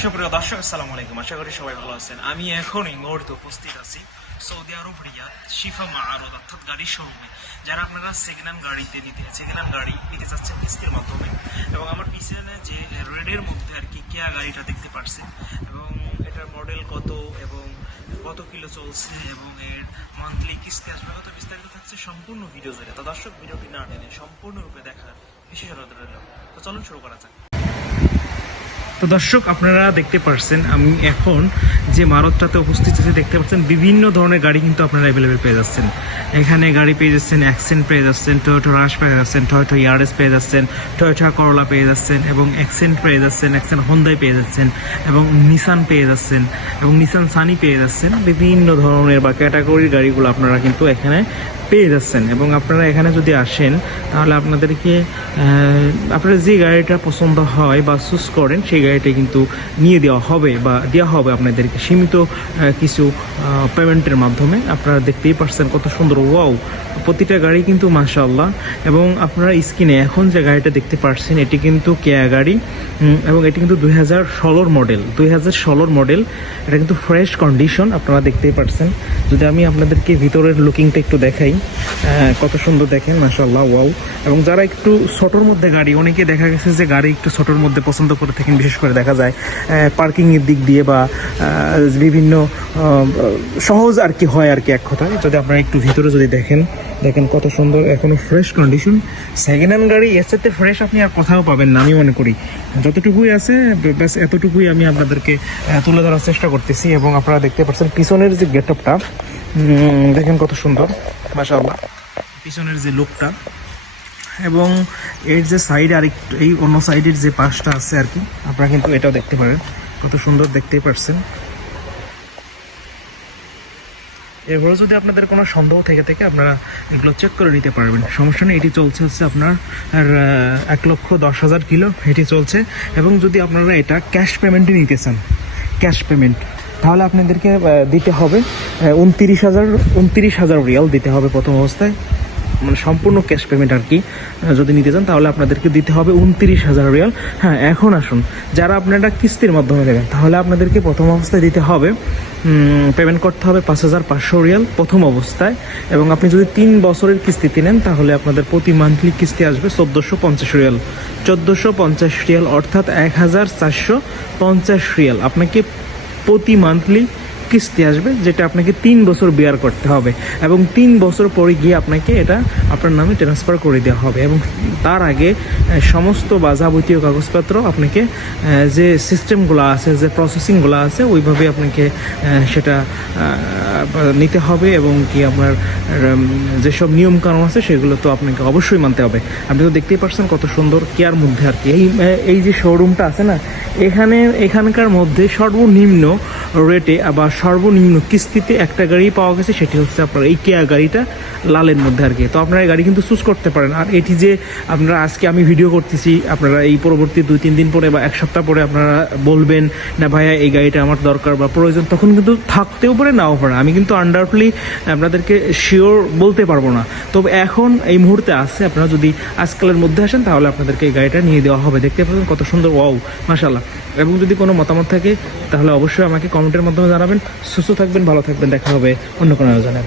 সুপ্রিয় দর্শক, আসসালামু আলাইকুম। আশা করি সবাই ভালো আছেন। আমি এখনই মুহূর্তে উপস্থিত আছি সৌদি আরব, রিয়াদ, শিফা মাআরদ, অর্থাৎ গাড়ির শোরুমে, যারা আপনারা সেগনাম গাড়িতে নিতে হ্যান্ড গাড়ি নিতে চাচ্ছেন কিস্তির মাধ্যমে। এবং আমার পিছনে যে রেডের মধ্যে আর কি কেয়া গাড়িটা দেখতে পাচ্ছেন এবং এটার মডেল কত এবং কত কিলো চলছে এবং এর মান্থলি কিস্তি আসবে, কত বিস্তারিত থাকছে, সম্পূর্ণ ভিডিও জুড়ে। তো দর্শক, ভিডিওটি না টেনে সম্পূর্ণরূপে দেখার বিশেষ অনুরোধ রইল। তো চলুন শুরু করা যাক। তো দর্শক, আপনারা দেখতে পাচ্ছেন আমি এখন যে মারতটাতে উপস্থিত আছে, দেখতে পাচ্ছেন বিভিন্ন ধরনের গাড়ি কিন্তু আপনারা অ্যাভেলেবেল পেয়ে যাচ্ছেন। এখানে গাড়ি পেয়ে যাচ্ছেন অ্যাক্সেন্ট পেয়ে যাচ্ছেন টয়োটো রাশ পেয়ে যাচ্ছেন টয়োটো ইয়ারএস পেয়ে যাচ্ছেন টয়োটা করলা পেয়ে যাচ্ছেন এবং অ্যাক্সেন্ট পেয়ে যাচ্ছেন অ্যাক্সেন্ট হন্দাই পেয়ে যাচ্ছেন এবং নিসান পেয়ে যাচ্ছেন এবং নিসান সানি পেয়ে যাচ্ছেন। বিভিন্ন ধরনের বা ক্যাটাগরির গাড়িগুলো আপনারা কিন্তু এখানে পেয়ে যাচ্ছেন এবং আপনারা এখানে যদি আসেন, তাহলে আপনাদেরকে আপনারা যে গাড়িটা পছন্দ হয় বা চুজ করেন, সেই গাড়িটা কিন্তু নিয়ে দেওয়া হবে বা দেওয়া হবে আপনাদেরকে সীমিত কিছু পেমেন্টের মাধ্যমে। আপনারা দেখতেই পারছেন কত সুন্দর ওয়াও প্রতিটা গাড়ি কিন্তু মাশাআল্লাহ। এবং আপনারা স্ক্রিনে এখন যে গাড়িটা দেখতে পাচ্ছেন এটি কিন্তু কেয়া গাড়ি এবং এটি কিন্তু দুই হাজার ষোলোর মডেল দুই হাজার ষোলোর মডেল এটা কিন্তু ফ্রেশ কন্ডিশন আপনারা দেখতেই পারছেন। যদি আমি আপনাদেরকে ভিতরের লুকিংটা একটু দেখাই কত সুন্দর দেখেন, মাশাআল্লাহ ওয়াও এবং যারা একটু ছোটোর মধ্যে গাড়ি, অনেকে দেখা গেছে যে গাড়ি একটু ছোটোর মধ্যে পছন্দ করে থাকেন, বিশেষ করে দেখা যায় পার্কিংয়ের দিক দিয়ে বা বিভিন্ন সহজ আর কি হয় আর কি এক কথায়। যদি আপনারা একটু ভিতরে যদি দেখেন দেখেন কত সুন্দর, এখনও ফ্রেশ কন্ডিশন সেকেন্ড হ্যান্ড গাড়ি, এর সাথে ফ্রেশ আপনি আর কোথাও পাবেন না, আমি মনে করি। যতটুকুই আছে ব্যাস, এতটুকুই আমি আপনাদেরকে তুলে ধরার চেষ্টা করতেছি এবং আপনারা দেখতে পাচ্ছেন পিছনের যে গেট আপটা দেখেন কত সুন্দর, মাশাআল্লাহ। পিছনের যে লুকটা এবং এর যে সাইড আর একটু এই অন্য সাইডের যে পাশটা আছে আর কি, আপনারা কিন্তু এটাও দেখতে পারেন। কত সুন্দর দেখতেই পারছেন। এরপরে যদি আপনাদের কোনো সন্দেহ থেকে থেকে, আপনারা এগুলো চেক করে নিতে পারবেন। সমস্যা নেই, এটি চলছে হচ্ছে আপনার এক লক্ষ দশ হাজার কিলো এটি চলছে। এবং যদি আপনারা এটা ক্যাশ পেমেন্টই নিতে চান ক্যাশ পেমেন্ট তাহলে আপনাদেরকে দিতে হবে উনত্রিশ হাজার উনত্রিশ হাজার রিয়াল দিতে হবে প্রথম অবস্থায়। মানে সম্পূর্ণ ক্যাশ পেমেন্ট আর কি যদি নিতে চান তাহলে আপনাদেরকে দিতে হবে উনত্রিশ হাজার রিয়াল। হ্যাঁ এখন আসুন। যারা আপনারা কিস্তির মাধ্যমে দেবেন তাহলে আপনাদেরকে প্রথম অবস্থায় দিতে হবে পেমেন্ট করতে হবে পাঁচ হাজার পাঁচশো রিয়াল প্রথম অবস্থায়। এবং আপনি যদি তিন বছরের কিস্তিতে নেন, তাহলে আপনাদের প্রতি মান্থলি কিস্তি আসবে চোদ্দোশো পঞ্চাশ রিয়াল। চোদ্দোশো পঞ্চাশ রিয়াল অর্থাৎ এক হাজার চারশো পঞ্চাশ রিয়াল। আপনাকে প্রতি মান্থলি কিস্তি আসবে, যেটা আপনাকে তিন বছর বেয়ার করতে হবে এবং তিন বছর পরে গিয়ে আপনাকে এটা আপনার নামে ট্রান্সফার করে দেওয়া হবে এবং তার আগে সমস্ত বা যাবতীয় কাগজপত্র আপনাকে যে সিস্টেমগুলো আছে, যে প্রসেসিংগুলো আছে, ওইভাবে আপনাকে সেটা নিতে হবে এবং কি আপনার যেসব নিয়ম কানুন আছে, সেগুলো তো আপনাকে অবশ্যই মানতে হবে। আপনি তো দেখতেই পাচ্ছেন কত সুন্দর কেয়ার মধ্যে আর কি। এই এই যে শোরুমটা আছে না, এখানে, এখানকার মধ্যে সর্বনিম্ন রেটে বা সর্বনিম্ন কিস্তিতে একটা গাড়ি পাওয়া গেছে, সেটি হচ্ছে আপনার এই কেয়া গাড়িটা লালের মধ্যে আর কি। তো আপনারা এই গাড়ি কিন্তু চুজ করতে পারেন। আর এটি যে আপনারা আজকে আমি ভিডিও করতেছি, আপনারা এই পরবর্তী দুই, তিন দিন পরে বা এক সপ্তাহ পরে আপনারা বলবেন, না ভাইয়া, এই গাড়িটা আমার দরকার বা প্রয়োজন, তখন কিন্তু থাকতেও পারে, নাও পারে। আমি কিন্তু আন্ডারফুলি আপনাদেরকে শিওর বলতে পারব না। তবে এখন এই মুহূর্তে আছে। আপনারা যদি আজকালের মধ্যে আসেন, তাহলে আপনাদেরকে এই গাড়িটা নিয়ে দেওয়া হবে। দেখতে পাবেন কত সুন্দর ওয়াও মাশাল্লাহ এবং যদি কোনো মতামত থাকে, তাহলে অবশ্যই আমাকে কমেন্টের মাধ্যমে জানাবেন। সুস্থ থাকবেন ভালো থাকবেন দেখা হবে অন্য কোনো আয়োজনে।